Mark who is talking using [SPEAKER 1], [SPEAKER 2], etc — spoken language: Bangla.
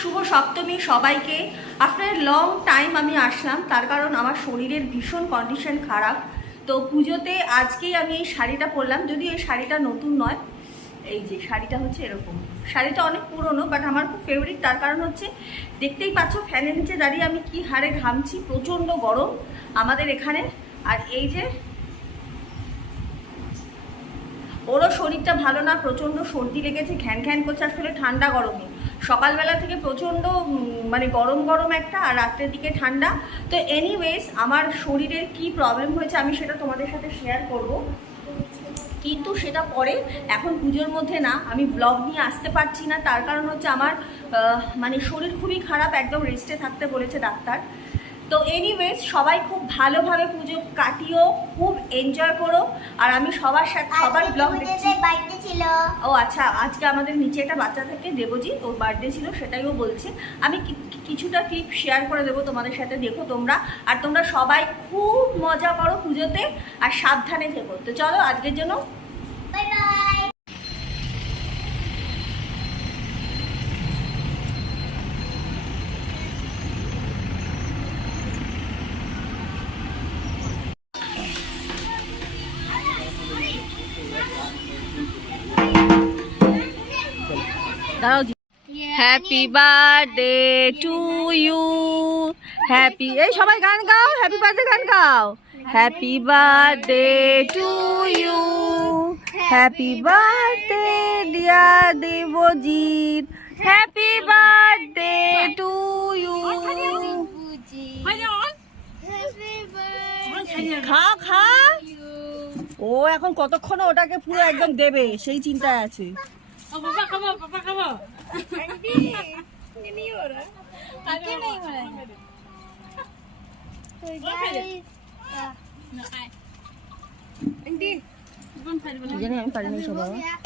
[SPEAKER 1] শুভ সপ্তমী সবাইকে। আফটার লং টাইম আমি আসলাম, তার কারণ আমার শরীরের ভীষণ কন্ডিশন খারাপ। তো পুজোতে আজকেই আমি এই শাড়িটা পরলাম যদি এই শাড়িটা নতুন নয়। এই যে শাড়িটা হচ্ছে এরকম। শাড়িটা অনেক পুরনো বাট আমার খুব ফেভারিট তার কারণ হচ্ছে দেখতেই পাচ্ছ ফ্যানের নিচে দাঁড়িয়ে আমি কি হারে ঘামছি, প্রচণ্ড গরম আমাদের এখানে। আর এই যে ওরও শরীরটা ভালো না, প্রচণ্ড সর্দি লেগেছে, ঘ্যান ঘ্যান করছে, আসলে ঠান্ডা গরমে সকালবেলা থেকে প্রচণ্ড মানে গরম গরম একটা, আর রাত্রের দিকে ঠান্ডা। তো এনিওয়েজ আমার শরীরের কি প্রবলেম হয়েছে আমি সেটা তোমাদের সাথে শেয়ার করব। কিন্তু সেটা পরে, এখন পুজোর মধ্যে না, আমি ব্লগ নিয়ে আসতে পারছি না। তার কারণ হচ্ছে আমার মানে শরীর খুবই খারাপ, একদম রেস্টে থাকতে বলেছে ডাক্তার। তো এনিওয়েজ সবাই খুব ভালোভাবে পুজো কাটিও খুব এনজয় করো। আর আমি সবার সাথে সবার ব্লগ দেখছি।
[SPEAKER 2] ছিল।
[SPEAKER 1] ও আচ্ছা আজকে আমাদের নিচে একটা বাচ্চা থাকে দেবজিৎ ওর বার্থডে ছিল সেটাই ও বলছে। আমি কি- কিছুটা ক্লিপ শেয়ার করে দেবো তোমাদের সাথে দেখো তোমরা। আর তোমরা সবাই খুব মজা করো পুজোতে আর সাবধানে থেকো। তো চলো আজকের জন্য দাঁড়াও happy birthday to you happy এই সবাই গান গাও হ্যাপি বার্থডে গান গাও। Happy birthday to you happy birthday dear Debjit happy birthday to you
[SPEAKER 3] খা
[SPEAKER 1] খা। ও এখন কতক্ষণ ওটাকে পুরো একদম দেবে সেই চিন্তায় আছে।
[SPEAKER 3] Oh, baba ka mo, baba ka mo. Hindi. Hindi yun, ha? Ano na yung wala niya? So, guys. Nakay. Hindi.
[SPEAKER 1] Diyan na yung parang siya?